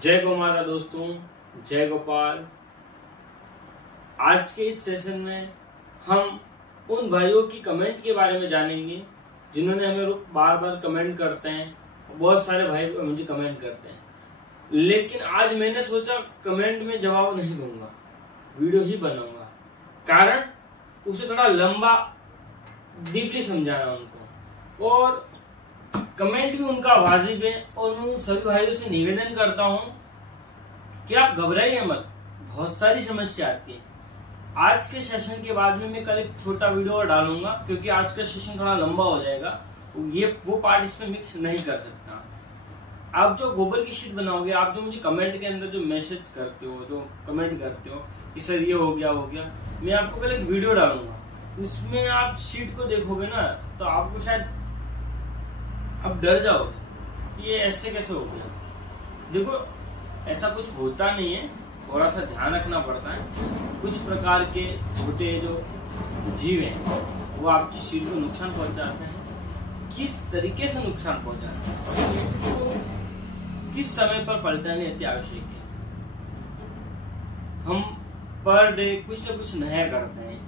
जय गौ माता दोस्तों, जय गोपाल। आज के इस सेशन में हम उन भाइयों की कमेंट के बारे में जानेंगे जिन्होंने हमें बार बार कमेंट करते हैं। बहुत सारे भाई मुझे कमेंट करते हैं, लेकिन आज मैंने सोचा कमेंट में जवाब नहीं दूंगा, वीडियो ही बनाऊंगा। कारण उसे थोड़ा लंबा डीपली समझाना उनको, और कमेंट भी उनका वाजिब है। और मैं सभी भाइयों से निवेदन करता हूं कि आप घबराइए मत, बहुत सारी समस्या आती है। आज के सेशन के बाद में मैं कल एक छोटा वीडियो और डालूंगा, क्योंकि आज का सेशन थोड़ा लंबा हो जाएगा। वो पार्ट इसमें मिक्स नहीं कर सकता। आप जो गोबर की शीट बनाओगे, आप जो मुझे कमेंट के अंदर जो मैसेज करते हो, जो कमेंट करते हो कि सर ये हो गया, मैं आपको कल एक वीडियो डालूंगा। उसमें आप शीट को देखोगे ना, तो आपको शायद अब डर जाओगे कि ये ऐसे कैसे हो गया। देखो, ऐसा कुछ होता नहीं है, थोड़ा सा ध्यान रखना पड़ता है। कुछ प्रकार के छोटे जो जीव हैं वो आपकी शीट को नुकसान पहुंचाते हैं। किस तरीके से नुकसान पहुंचाते हैं और शीट को किस समय पर पलटानी अति आवश्यक है। हम पर डे कुछ न कुछ नया करते हैं।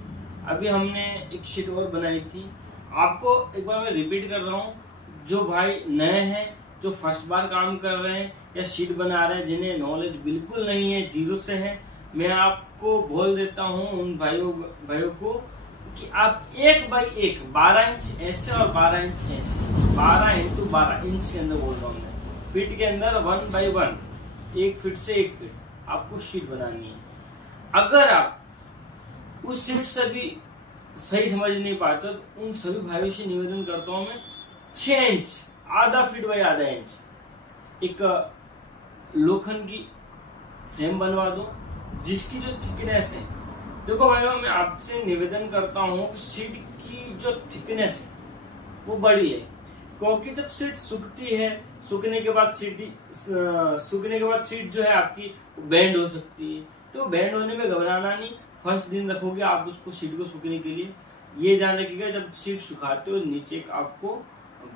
अभी हमने एक शीट और बनाई थी, आपको एक बार मैं रिपीट कर रहा हूँ। जो भाई नए हैं, जो फर्स्ट बार काम कर रहे हैं या शीट बना रहे हैं, जिन्हें नॉलेज बिल्कुल नहीं है, जीरो से है, मैं आपको बोल देता हूँ उन भाइयों को कि आप 1x1 12 इंच ऐसे और 12 इंच ऐसे, 12 × 12 इंच के अंदर बोल रहा हूँ मैं, फीट के अंदर 1x1, 1 फीट से 1 फीट आपको शीट बनानी है। अगर आप उस शीट से भी सही समझ नहीं पाते तो उन सभी भाइयों से निवेदन करता हूँ मैं 6 इंच, आधा फीट बाई आधा इंच एक लोखंड की फ्रेम बनवा दो, जिसकी जो थिकनेस है, देखो भाइयों मैं आपसे निवेदन करता हूँ शीट की जो थिकनेस है वो बड़ी है। क्योंकि जब शीट सूखती है, सूखने के बाद शीट जो है आपकी बेंड हो सकती है। तो बेंड होने में घबराना नहीं। फर्स्ट दिन रखोगे आप उसको शीट को सूखने के लिए, ये ध्यान रखिएगा जब शीट सुखाते हो नीचे आपको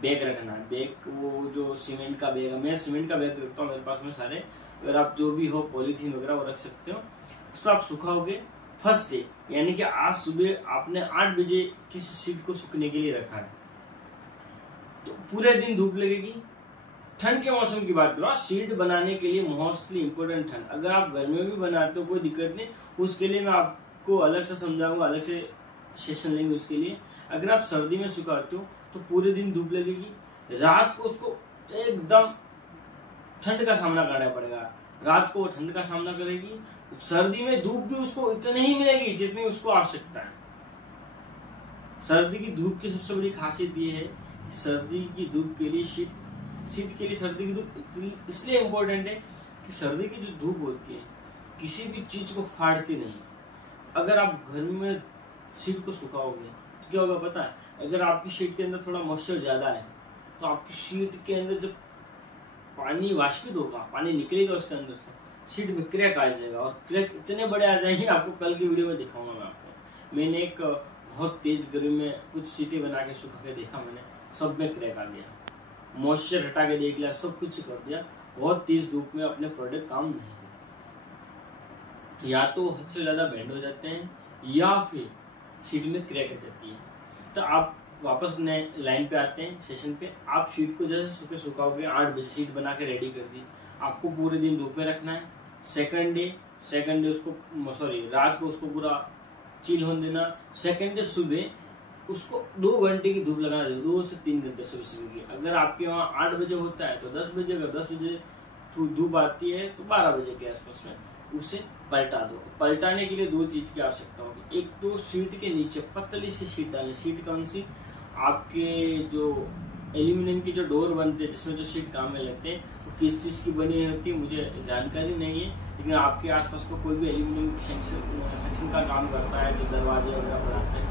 बैग रखना है। बैग वो जो सीमेंट का बैग है, मैं सीमेंट का बैग रखता हूँ मेरे पास में सारे। अगर आप जो भी हो पॉलीथीन वगैरह वो रख सकते हो। उसको आप सुखाओगे फर्स्ट डे, यानी कि आज सुबह आपने 8 बजे किसी शीट को सूखने के लिए रखा है, तो पूरे दिन धूप लगेगी। ठंड के मौसम की बात करो, शीट बनाने के लिए मोस्टली इंपोर्टेंट ठंड। अगर आप गर्मी में भी बनाते हो कोई दिक्कत नहीं, उसके लिए मैं आपको अलग से समझाऊंगा, अलग से सेशन लेंगे उसके लिए। अगर आप सर्दी में सुखाते हो तो पूरे दिन धूप लगेगी, रात को उसको एकदम ठंड का सामना करना पड़ेगा। रात को ठंड का सामना करेगी, सर्दी में धूप भी उसको इतनी ही मिलेगी जितनी उसको आवश्यकता है। सर्दी की धूप की सबसे बड़ी खासियत ये है, सर्दी की धूप के लिए शीट के लिए सर्दी की धूप इसलिए इम्पोर्टेंट है कि सर्दी की जो धूप होती है किसी भी चीज को फाड़ती नहीं। अगर आप घर में शीट को सुखाओगे तो क्या होगा पता है? अगर आपकी शीट के अंदर थोड़ा मॉइस्चर ज्यादा है तो आपकी शीट के अंदर जब पानी वाष्पित होगा, पानी निकलेगा उसके अंदर से, शीट में क्रैक आ जाएगा। और क्रैक इतने बड़े आ जाएंगे, आपको कल की वीडियो में दिखाऊंगा मैं आपको। मैंने एक बहुत तेज गर्मी में कुछ शीटें बना के सुखा के देखा, मैंने सब में क्रैक आ गया। मॉइस्चर हटा के देख लिया, सब कुछ कर दिया। बहुत तेज धूप में अपने प्रोडक्ट काम नहीं करते, या तो हद से ज्यादा बेंड हो जाते हैं या फिर शीट में क्रैक आ जाती है। तो आप वापस अपने लाइन पे आते हैं, सेशन पे। आप शीट को जैसे सुखाओगे, 8 बजे शीट बना के रेडी कर दी, आपको पूरे दिन धूप में रखना है। सेकंड डे उसको रात को उसको पूरा चिल होने देना। सेकंड डे सुबह उसको 2 घंटे की धूप लगाना चाहिए, 2 से 3 घंटे सुबह की। अगर आपके वहाँ 8 बजे होता है तो 10 बजे, अगर 10 बजे धूप आती है तो 12 बजे के आसपास में उसे पलटा दो। पलटाने के लिए 2 चीज की आवश्यकता होगी। एक तो शीट के नीचे पतली सी शीट डालें। शीट कौन सी? आपके जो एल्यूमिनियम की जो डोर बनते हैं जिसमें जो शीट काम में लगते हैं, वो किस चीज की बनी होती है मुझे जानकारी नहीं है, लेकिन आपके आसपास को कोई भी एल्यूमिनियम सेक्शन का काम करता है, जो दरवाजे वगैरह बनाते हैं,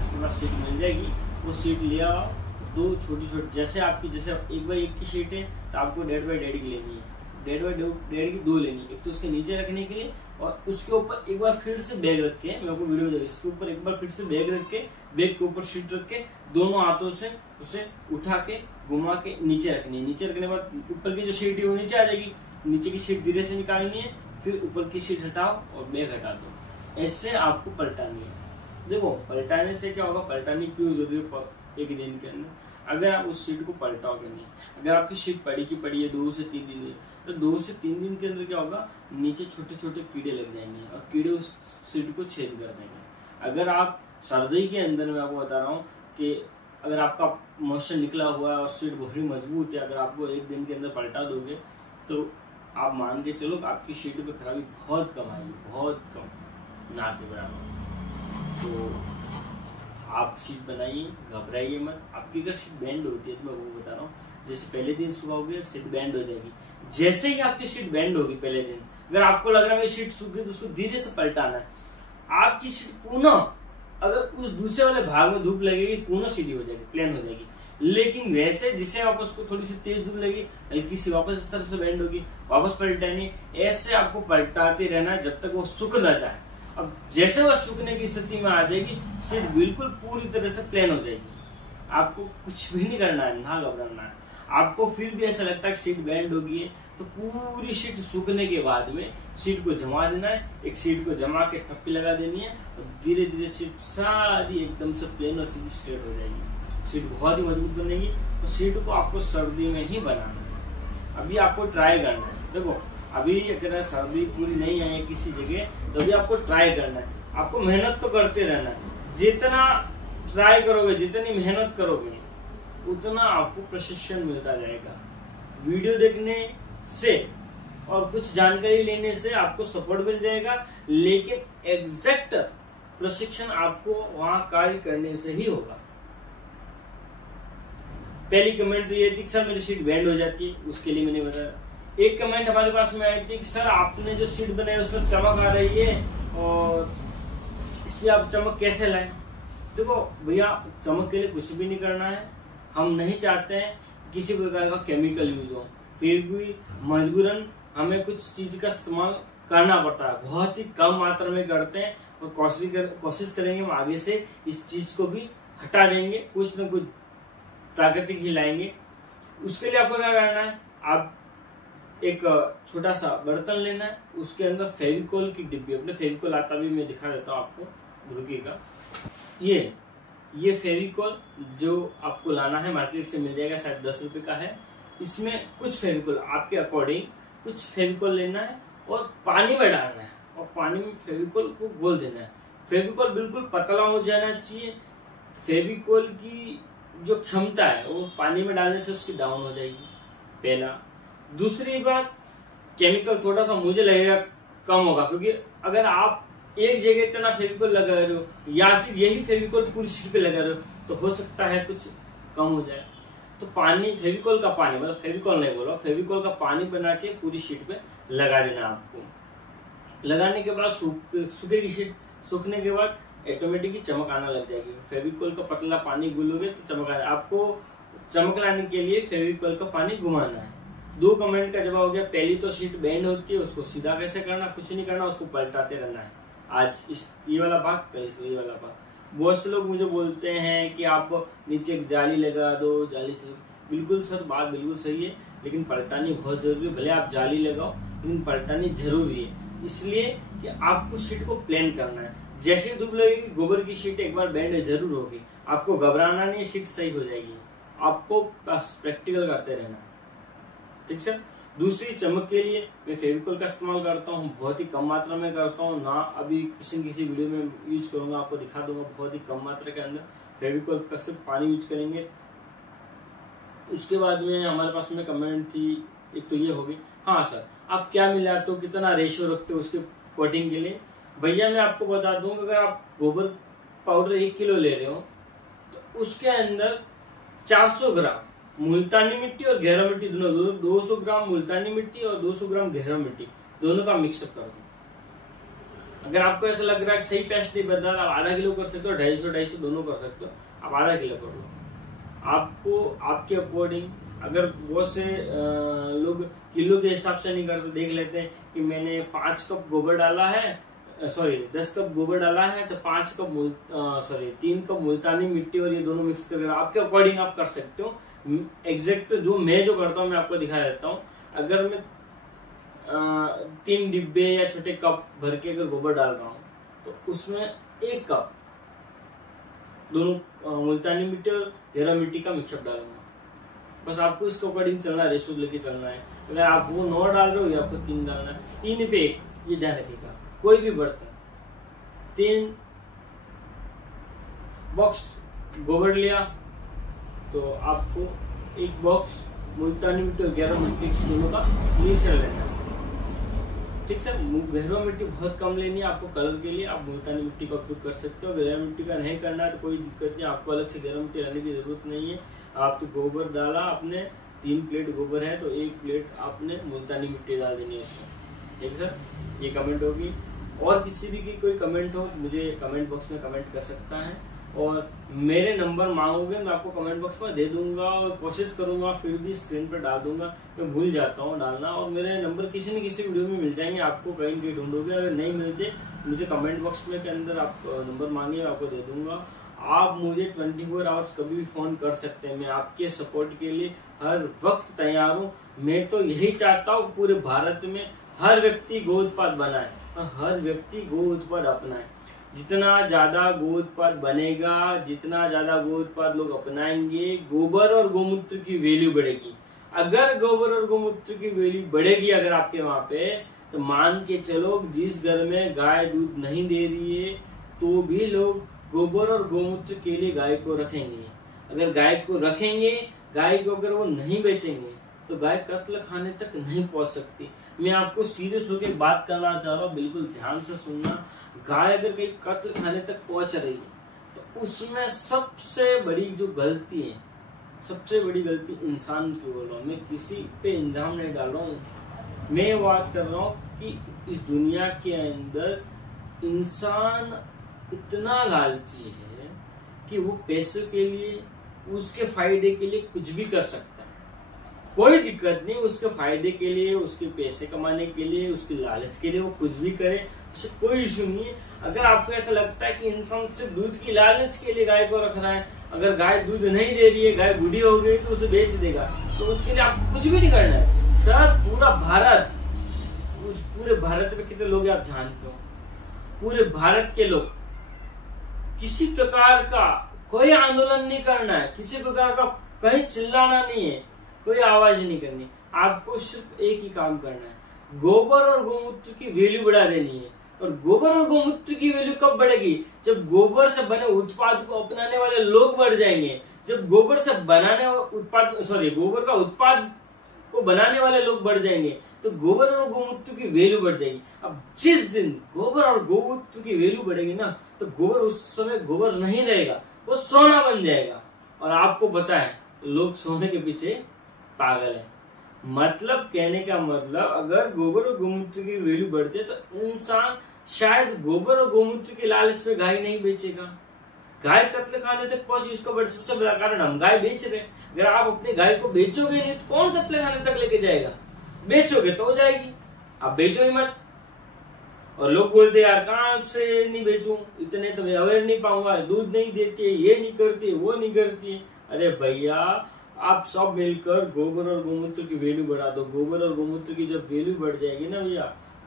उसके पास शीट मिल जाएगी। वो शीट लिया, 2 छोटी जैसे आपकी जैसे 1x1 की शीट है तो आपको 1.5x1 की लेनी है, 1.5x1 की 2 लेनी। एक तो उसके नीचे रखने के लिए, और उसके ऊपर एक बार फिर से बैग रख के, मैं आपको वीडियो में इसके ऊपर एक बार फिर से बैग रख के, बैग के ऊपर शीट रख के, दोनों हाथों से उसे उठा के घुमा के नीचे रखनी है। नीचे रखने के बाद ऊपर की जो शीट है वो नीचे आ जाएगी, नीचे की शीट धीरे से निकालनी है, फिर ऊपर की शीट हटाओ और बैग हटा दो। ऐसे आपको पलटानी है। देखो पलटाने से क्या होगा, पलटानी क्यों जरूरी है एक दिन के अंदर, अगर आप उस शीट को पलटाओगे नहीं, अगर आपकी शीट पड़ी की पड़ी है 2 से 3 दिन में, तो 2 से 3 दिन के अंदर क्या होगा, नीचे छोटे छोटे कीड़े लग जाएंगे और कीड़े उस शीट को छेद कर देंगे। अगर आप सर्दी के अंदर, मैं आपको बता रहा हूँ कि अगर आपका मॉइस्चर निकला हुआ है और शीट बहुत मजबूत है, अगर आपको एक दिन के अंदर पलटा दोगे तो आप मान के चलो आपकी शीट पे खराबी बहुत कम आएगी, बहुत कम, ना के बराबर। तो आप शीट बनाइए, घबराइए मत। आपकी अगर शीट बैंड होती है तो मैं वो बता रहा हूँ, जैसे पहले दिन सुबह हो गया शीट बैंड हो जाएगी। जैसे ही आपकी शीट बैंड होगी पहले दिन, अगर आपको लग रहा है शीट सूख गई तो उसको धीरे से पलटाना है। आपकी शीट पुनः अगर उस दूसरे वाले भाग में धूप लगेगी पुनः सीधी हो जाएगी, प्लेन हो जाएगी। लेकिन वैसे जिसे वापस को थोड़ी सी तेज धूप लगी, हल्की सी वापस इस तरह से बैंड होगी, वापस पलटानी, ऐसे आपको पलटाते रहना जब तक वो सूख ना जाए। अब जैसे वह सूखने की स्थिति में आ जाएगी, शीट बिल्कुल पूरी तरह से प्लेन हो जाएगी। आपको कुछ भी नहीं करना है, ना घबराना है। आपको फिर भी ऐसा लगता है कि शीट बैंड होगी है, तो पूरी शीट सूखने के बाद में शीट को जमा देना है। एक शीट को जमा के थप्पी लगा देनी है और धीरे धीरे शीट सारी एकदम से प्लेन और सीधी स्ट्रेट हो जाएगी। शीट बहुत ही मजबूत बनेगी। तो शीट को आपको सर्दी में ही बनाना है। अभी आपको ट्राई करना है। देखो अभी अगर सर्दी पूरी नहीं आई है किसी जगह, तो अभी आपको ट्राई करना है। आपको मेहनत तो करते रहना है। जितना ट्राई करोगे, जितनी मेहनत करोगे, उतना आपको प्रशिक्षण मिलता जाएगा। वीडियो देखने से और कुछ जानकारी लेने से आपको सपोर्ट मिल जाएगा, लेकिन एग्जैक्ट प्रशिक्षण आपको वहां कार्य करने से ही होगा। पहली कमेंट तो ये थी कि सर मेरी शीट बैंड हो जाती है, उसके लिए मैंने बताया। एक कमेंट हमारे पास में आई थी कि सर आपने जो शीट बनाई उसमें चमक आ रही है और इसमें आप चमक कैसे लाए। देखो भैया, चमक के लिए कुछ भी नहीं करना है। हम नहीं चाहते हैं किसी प्रकार का केमिकल यूज हो, फिर भी मजबूरन हमें कुछ चीज का इस्तेमाल करना पड़ता है। बहुत ही कम मात्रा में करते हैं और कोशिश करेंगे हम आगे से इस चीज को भी हटा देंगे, कुछ न कुछ प्राकृतिक ही लाएंगे। उसके लिए आपको क्या करना है, आप एक छोटा सा बर्तन लेना है, उसके अंदर फेविकोल की डिब्बी, अपने फेविकोल आता भी मैं दिखा देता हूँ आपको, रुकिएगा। ये फेविकोल जो आपको लाना है मार्केट से मिल जाएगा, शायद 10 रुपए का है। इसमें कुछ फेविकोल आपके अकॉर्डिंग कुछ फेविकोल लेना है और पानी में डालना है और पानी में फेविकोल को घोल देना है। फेविकोल बिल्कुल पतला हो जाना चाहिए। फेविकोल की जो क्षमता है वो पानी में डालने से उसकी डाउन हो जाएगी, पहला। दूसरी बात, केमिकल थोड़ा सा मुझे लगेगा कम होगा, क्योंकि अगर आप एक जगह इतना फेविकोल लगा रहे हो या फिर यही फेविकोल पूरी शीट पे लगा रहे हो तो हो सकता है कुछ कम हो जाए। तो पानी, फेविकोल का पानी, मतलब फेविकोल नहीं बोला, फेविकोल का पानी बना के पूरी शीट पे लगा देना आपको। लगाने के बाद सूखेगी शीट, सूखने के बाद ऑटोमेटिकली चमक आना लग जाएगी। फेविकोल का पतला पानी गुलोगे तो चमक आए। आपको चमक लाने के लिए फेविकोल का पानी घुमाना है। 2 कमेंट का जवाब हो गया। पहली तो शीट बैंड होती है, उसको सीधा कैसे करना, कुछ नहीं करना, उसको पलटाते रहना है। आज ये वाला भाग, कल ये वाला भाग। बहुत से लोग मुझे बोलते हैं कि आप नीचे एक जाली लगा दो, जाली से। बिल्कुल सर, बात बिल्कुल सही है, लेकिन पलटानी बहुत जरूरी है। भले आप जाली लगाओ लेकिन पलटानी जरूरी है, इसलिए कि आपको शीट को प्लेन करना है। जैसे धूप लगेगी, गोबर की शीट एक बार बैंड जरूर होगी। आपको घबराना नहीं, शीट सही हो जाएगी। आपको बस प्रैक्टिकल करते रहना, ठीक सर। दूसरी, चमक के लिए मैं फेविकोल का इस्तेमाल करता हूँ, बहुत ही कम मात्रा में करता हूँ ना। अभी किसी वीडियो में यूज करूंगा, आपको दिखा दूंगा। बहुत ही कम मात्रा के अंदर फेविकोल का सिर्फ पानी यूज करेंगे। उसके बाद में हमारे पास में कमेंट थी, एक तो ये होगी, हाँ सर आप क्या मिलाते हो, कितना रेशियो रखते हो उसके कोटिंग के लिए। भैया मैं आपको बता दूं, अगर आप गोबर पाउडर 1 किलो ले रहे हो तो उसके अंदर 400 ग्राम मुल्तानी मिट्टी और गहरा मिट्टी दोनों, 200 ग्राम मुल्तानी मिट्टी और 200 ग्राम गहरा मिट्टी दोनों का मिक्सअप कर दो। अगर आपको ऐसा लग रहा है कि सही पेस्ट नहीं बन रहा, आप आधा किलो कर सकते हो, 250 दोनों कर सकते हो, आप आधा किलो कर लो। आपको आपके अकॉर्डिंग, अगर बहुत से लोग किलो के हिसाब से नहीं करते, देख लेते हैं कि मैंने 5 कप गोबर डाला है, 10 कप गोबर डाला है तो 3 कप मुल्तानी मिट्टी और ये दोनों मिक्स करके आपके अकॉर्डिंग आप कर सकते हो। एग्जैक्ट जो मैं करता हूँ मैं आपको दिखा देता हूँ। अगर मैं 3 डिब्बे या छोटे कप भर के अगर गोबर डाल रहा हूँ तो उसमें 1 कप दोनों मुल्तानी मिट्टी और घेरा मिट्टी का मिक्सअप डालूंगा। बस आपको इसके अकॉर्डिंग चलना है, रेशो लेके चलना है। अगर आप वो 9 डाल रहे हो या आपको 3 डालना है, 3 पे 1, ये ध्यान रखिएगा। कोई भी बर्तन 3 बॉक्स गोबर लिया तो आपको 1 बॉक्स मुल्तानी मिट्टी और घेरा मिट्टी दोनों का मिश्रण लेना है। ठीक है, घेरा मिट्टी बहुत कम लेनी है आपको कलर के लिए। आप मुल्तानी मिट्टी का उपयोग कर सकते हो। घेरा मिट्टी का नहीं करना है तो कोई दिक्कत नहीं, आपको अलग से घेरा मिट्टी लाने की जरूरत नहीं है। आप तो गोबर डाला आपने, 3 प्लेट गोबर है तो 1 प्लेट आपने मुल्तानी मिट्टी डाल देनी है इसमें। ठीक है सर, ये कमेंट होगी। और किसी भी की कोई कमेंट हो मुझे कमेंट बॉक्स में कमेंट कर सकता है, और मेरे नंबर मांगोगे मैं आपको कमेंट बॉक्स में दे दूंगा, और कोशिश करूंगा फिर भी स्क्रीन पर डाल दूंगा, मैं भूल जाता हूँ डालना। और मेरे नंबर किसी न किसी वीडियो में मिल जाएंगे, आपको कहीं कहीं ढूंढोगे, अगर नहीं मिलते मुझे कमेंट बॉक्स में के अंदर आप नंबर मांगिए, आपको दे दूंगा। आप मुझे 24 आवर्स कभी भी फोन कर सकते हैं, मैं आपके सपोर्ट के लिए हर वक्त तैयार हूँ। मैं तो यही चाहता हूँ पूरे भारत में हर व्यक्ति गो उत्पाद बनाए और हर व्यक्ति गो उत्पाद अपनाए। जितना ज्यादा गो उत्पाद बनेगा, जितना ज्यादा गो उत्पाद लोग अपनाएंगे, गोबर और गोमूत्र की वैल्यू बढ़ेगी। अगर गोबर और गोमूत्र की वैल्यू बढ़ेगी अगर आपके वहां पे, तो मान के चलो जिस घर में गाय दूध नहीं दे रही है तो भी लोग गोबर और गोमूत्र के लिए गाय को रखेंगे। अगर गाय को रखेंगे, गाय को अगर वो नहीं बेचेंगे तो गाय कत्ल खाने तक नहीं पहुंच सकती। मैं आपको सीरियस होकर बात करना चाह रहा हूँ, बिल्कुल ध्यान से सुनना। गाय अगर कहीं कत्ल खाने तक पहुंच रही है तो उसमें सबसे बड़ी जो गलती है, सबसे बड़ी गलती इंसान की बोल रहा हूँ, मैं किसी पे इल्जाम नहीं डाल रहा हूँ। मैं बात कर रहा हूँ कि इस दुनिया के अंदर इंसान इतना लालची है कि वो पैसे के लिए, उसके फायदे के लिए कुछ भी कर सकता है। कोई दिक्कत नहीं, उसके फायदे के लिए, उसके पैसे कमाने के लिए, उसके लालच के लिए वो कुछ भी करे, उससे कोई इशू नहीं है। अगर आपको ऐसा लगता है कि इंसान सिर्फ दूध की लालच के लिए गाय को रख रहा है, अगर गाय दूध नहीं दे रही है, गाय बूढ़ी हो गई तो उसे बेच देगा, तो उसके लिए आपको कुछ भी नहीं करना है। सर पूरा भारत, उस पूरे भारत में कितने लोग आप जानते हो, पूरे भारत के लोग, किसी प्रकार का कोई आंदोलन नहीं करना है, किसी प्रकार का कहीं चिल्लाना नहीं है, कोई आवाज नहीं करनी। आपको सिर्फ एक ही काम करना है, गोबर और गोमूत्र की वैल्यू बढ़ा देनी है। और गोबर और गोमूत्र की वैल्यू कब बढ़ेगी? जब गोबर से बने उत्पाद को अपनाने वाले लोग बढ़ जाएंगे। जब गोबर से बनाने गोबर का उत्पाद को बनाने वाले लोग बढ़ जाएंगे तो गोबर और गोमूत्र की वैल्यू बढ़ जाएगी। अब जिस दिन गोबर और गोमूत्र की वैल्यू बढ़ेगी ना, तो गोबर उस समय गोबर नहीं रहेगा, वो सोना बन जाएगा। और आपको पता है लोग सोने के पीछे पागल है। मतलब कहने का मतलब, अगर गोबर और गोमूत्र की वैल्यू बढ़ती है तो इंसान शायद गोबर और गोमूत्र के लालच में गाय नहीं बेचेगा। गाय कत्ल खाने तक पहुंची, उसका सबसे बड़ा कारण हम गाय बेच रहे हैं। अगर आप अपनी गाय को बेचोगे नहीं तो कौन कत्ल खाने तक लेके जाएगा? बेचोगे तो हो जाएगी, आप बेचो ही मत। और लोग बोलते यार कहाँ से नहीं बेचूं, इतने तो मैं अवेयर नहीं पाऊंगा, दूध नहीं देती है, ये नहीं करती है, वो नहीं करती है। अरे भैया आप सब मिलकर गोबर और गोमूत्र की वैल्यू बढ़ा दो। गोबर और गोमूत्र की जब वैल्यू बढ़ जाएगी ना भैया,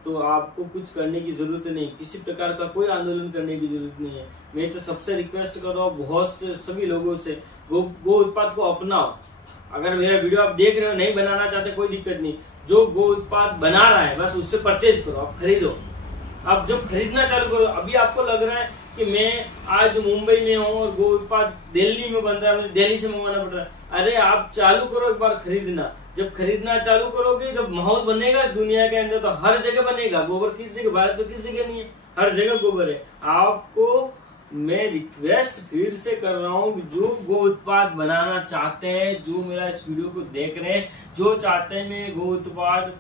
तो आपको कुछ करने की जरूरत नहीं, किसी प्रकार का कोई आंदोलन करने की जरूरत नहीं है। मैं तो सबसे रिक्वेस्ट कर रहा हूँ बहुत से सभी लोगों से, गो उत्पाद को अपनाओ। अगर मेरा वीडियो आप देख रहे हो, नहीं बनाना चाहते कोई दिक्कत नहीं, जो गो उत्पाद बना रहा है बस उससे परचेज करो, आप खरीदो। आप जब खरीदना चालू करो, अभी आपको लग रहा है कि मैं आज मुंबई में हूँ और गो उत्पाद दिल्ली में बन रहा है, मुझे दिल्ली से मंगवाना पड़ रहा है। अरे आप चालू करो एक बार खरीदना। जब खरीदना चालू करोगे, जब माहौल बनेगा दुनिया के अंदर, तो हर जगह बनेगा। गोबर किस जगह, भारत में किस जगह नहीं है, हर जगह गोबर है। आपको मैं रिक्वेस्ट फिर से कर रहा हूँ, जो गो उत्पाद बनाना चाहते हैं, जो मेरा इस वीडियो को देख रहे हैं, जो चाहते हैं मैं गो उत्पाद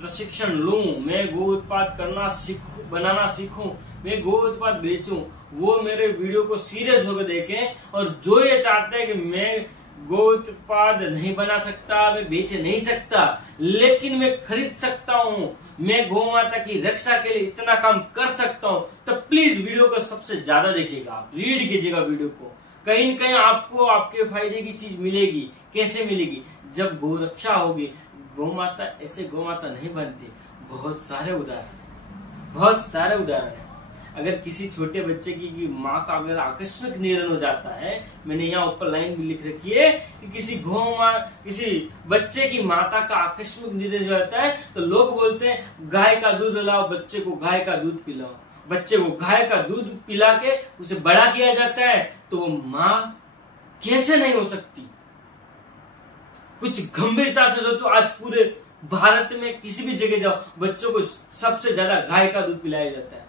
प्रशिक्षण लूं, मैं गो उत्पाद करना सीखूं, बनाना सीखूं, मैं गो उत्पाद बेचूं, वो मेरे वीडियो को सीरियस होकर देखें। और जो ये चाहते हैं कि मैं गो उत्पाद नहीं बना सकता, मैं बेच नहीं सकता, लेकिन मैं खरीद सकता हूँ, मैं गौ माता की रक्षा के लिए इतना काम कर सकता हूँ, तो प्लीज वीडियो को सबसे ज्यादा देखिएगा, आप रीड कीजिएगा वीडियो को। कहीं न कहीं आपको आपके फायदे की चीज मिलेगी। कैसे मिलेगी? जब गौ रक्षा होगी। गौ माता ऐसे गौ माता नहीं बनती, बहुत सारे उदाहरण हैं। अगर किसी छोटे बच्चे की माँ का अगर आकस्मिक निधन हो जाता है, मैंने यहाँ ऊपर लाइन भी लिख रखी है कि किसी बच्चे की माता का आकस्मिक निधन हो जाता है तो लोग बोलते हैं गाय का दूध लाओ, बच्चे को गाय का दूध पिलाओ। बच्चे को गाय का दूध पिला के उसे बड़ा किया जाता है, तो वो माँ कैसे नहीं हो सकती? कुछ गंभीरता से सोचो। आज पूरे भारत में किसी भी जगह जाओ, बच्चों को सबसे ज्यादा गाय का दूध पिलाया जाता है।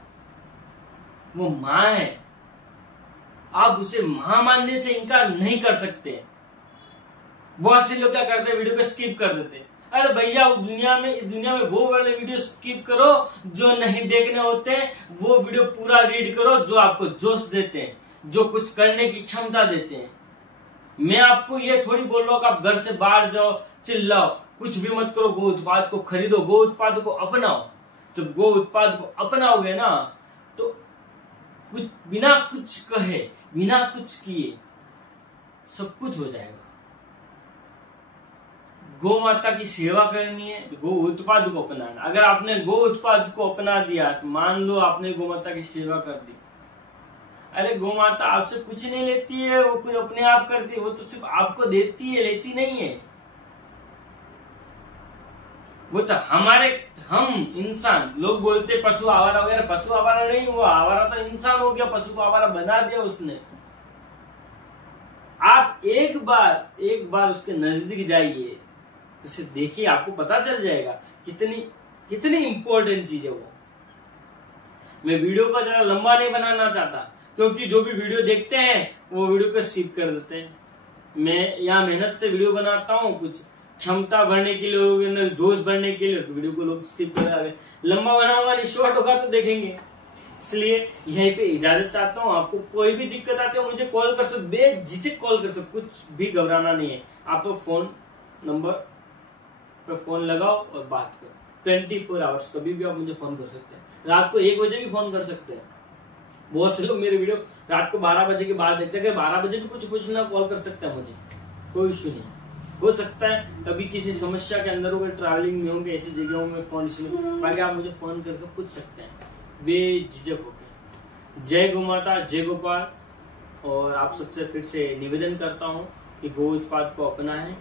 वो माँ है, आप उसे माँ मानने से इनकार नहीं कर सकते। बहुत से लोग क्या करते हैं, वीडियो को स्किप कर देते हैं। अरे भैया, इस दुनिया में वो वाले वीडियो स्किप करो जो नहीं देखने होते हैं, वो वीडियो पूरा रीड करो जो आपको जोश देते हैं, जो कुछ करने की क्षमता देते हैं। मैं आपको ये थोड़ी बोल रहा हूं कि आप घर से बाहर जाओ, चिल्लाओ, कुछ भी मत करो, गो उत्पाद को खरीदो, गो उत्पाद को अपनाओ। जब गो उत्पाद को अपनाओगे ना, तो बिना कुछ कहे, बिना कुछ किए सब कुछ हो जाएगा। गौ माता की सेवा करनी है तो गो उत्पाद को अपनाना। अगर आपने गो उत्पाद को अपना दिया तो मान लो आपने गौ माता की सेवा कर दी। अरे गौ माता आपसे कुछ नहीं लेती है, वो कुछ अपने आप करती है, वो तो सिर्फ आपको देती है, लेती नहीं है। वो तो हम इंसान, लोग बोलते पशु आवारा वगैरह, पशु आवारा नहीं हुआ, आवारा तो इंसान हो गया, पशु को आवारा बना दिया उसने। आप एक बार उसके नजदीक जाइए, उसे देखिए, आपको पता चल जाएगा कितनी इंपॉर्टेंट चीज है वो। मैं वीडियो को जरा लंबा नहीं बनाना चाहता, क्योंकि जो भी वीडियो देखते हैं वो वीडियो को स्किप कर देते हैं। मैं यहाँ मेहनत से वीडियो बनाता हूँ, कुछ क्षमता बढ़ने के लिए, जोश बढ़ने के लिए, तो वीडियो को लोग स्किप कर रहे। लंबा बनाऊंगा नहीं, शॉर्ट होगा तो देखेंगे। इसलिए यहीं पे इजाजत चाहता हूँ। आपको कोई भी दिक्कत आती है मुझे कॉल कर सकते, बेझिझक कॉल कर सकते, कुछ भी घबराना नहीं है। आप तो फोन नंबर पे फोन लगाओ और बात करो। 24 आवर्स कभी भी आप मुझे फोन कर सकते हैं। रात को 1 बजे भी फोन कर सकते हैं। बहुत से लोग मेरे वीडियो रात को 12 बजे के बाद देखते हैं, 12 बजे भी कुछ पूछना कॉल कर सकते हैं मुझे, कोई इशू नहीं। हो सकता है कभी किसी समस्या के अंदर होकर, ट्रैवलिंग में होंगे, ऐसी जगहों में फोन इसलिए, बाकी आप मुझे फोन करके पूछ सकते हैं बेझिझक होकर। जय गौ माता, जय गोपाल। और आप सबसे फिर से निवेदन करता हूँ कि गो उत्पाद को अपनाएं,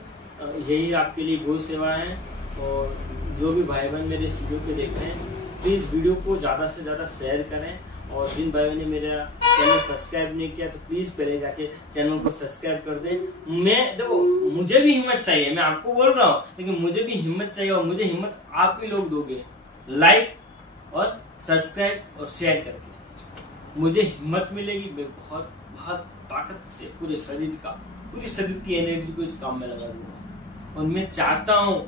यही आपके लिए गौ सेवा है। और जो भी भाई बहन मेरे इस वीडियो को देख रहे हैं, प्लीज वीडियो को ज्यादा से ज्यादा शेयर करें। और जिन भाइयों ने मेरा चैनल सब्सक्राइब नहीं किया तो प्लीज पहले जाके चैनल को सब्सक्राइब कर दें। देखो, मुझे भी हिम्मत चाहिए, मैं आपको बोल रहा हूँ, लेकिन मुझे भी हिम्मत चाहिए, और मुझे हिम्मत आप ही लोग दोगे लाइक और सब्सक्राइब और शेयर करके। मुझे हिम्मत मिलेगी, मैं बहुत बहुत ताकत से पूरी शरीर की एनर्जी को इस काम में लगा दूंगा। और मैं चाहता हूँ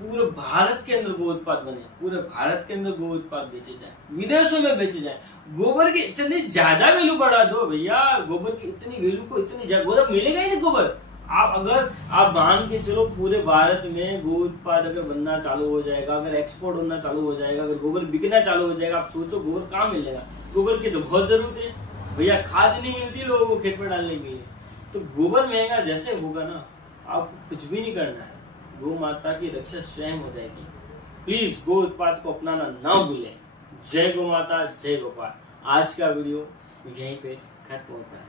पूरे भारत के अंदर गो उत्पाद बने, पूरे भारत के अंदर गो उत्पाद बेचे जाए, विदेशों में बेचे जाए। गोबर की इतनी ज्यादा वैल्यू बढ़ा दो भैया, गोबर की इतनी वैल्यू को इतनी ज्यादा मिलेगा ही नहीं गोबर। आप मान के चलो पूरे भारत में गो उत्पाद अगर बनना चालू हो जाएगा, अगर एक्सपोर्ट होना चालू हो जाएगा, अगर गोबर बिकना चालू हो जाएगा, आप सोचो गोबर कहाँ मिलेगा। गोबर की तो बहुत जरूरत है भैया, खाद नहीं मिलती लोगों को खेत में डालने के लिए। तो गोबर महंगा जैसे होगा ना, आपको कुछ भी नहीं करना है, गौ माता की रक्षा स्वयं हो जाएगी। प्लीज गो उत्पाद को अपनाना ना भूलें। जय गौ माता, जय गोपाल। आज का वीडियो यहीं पे खत्म होता है।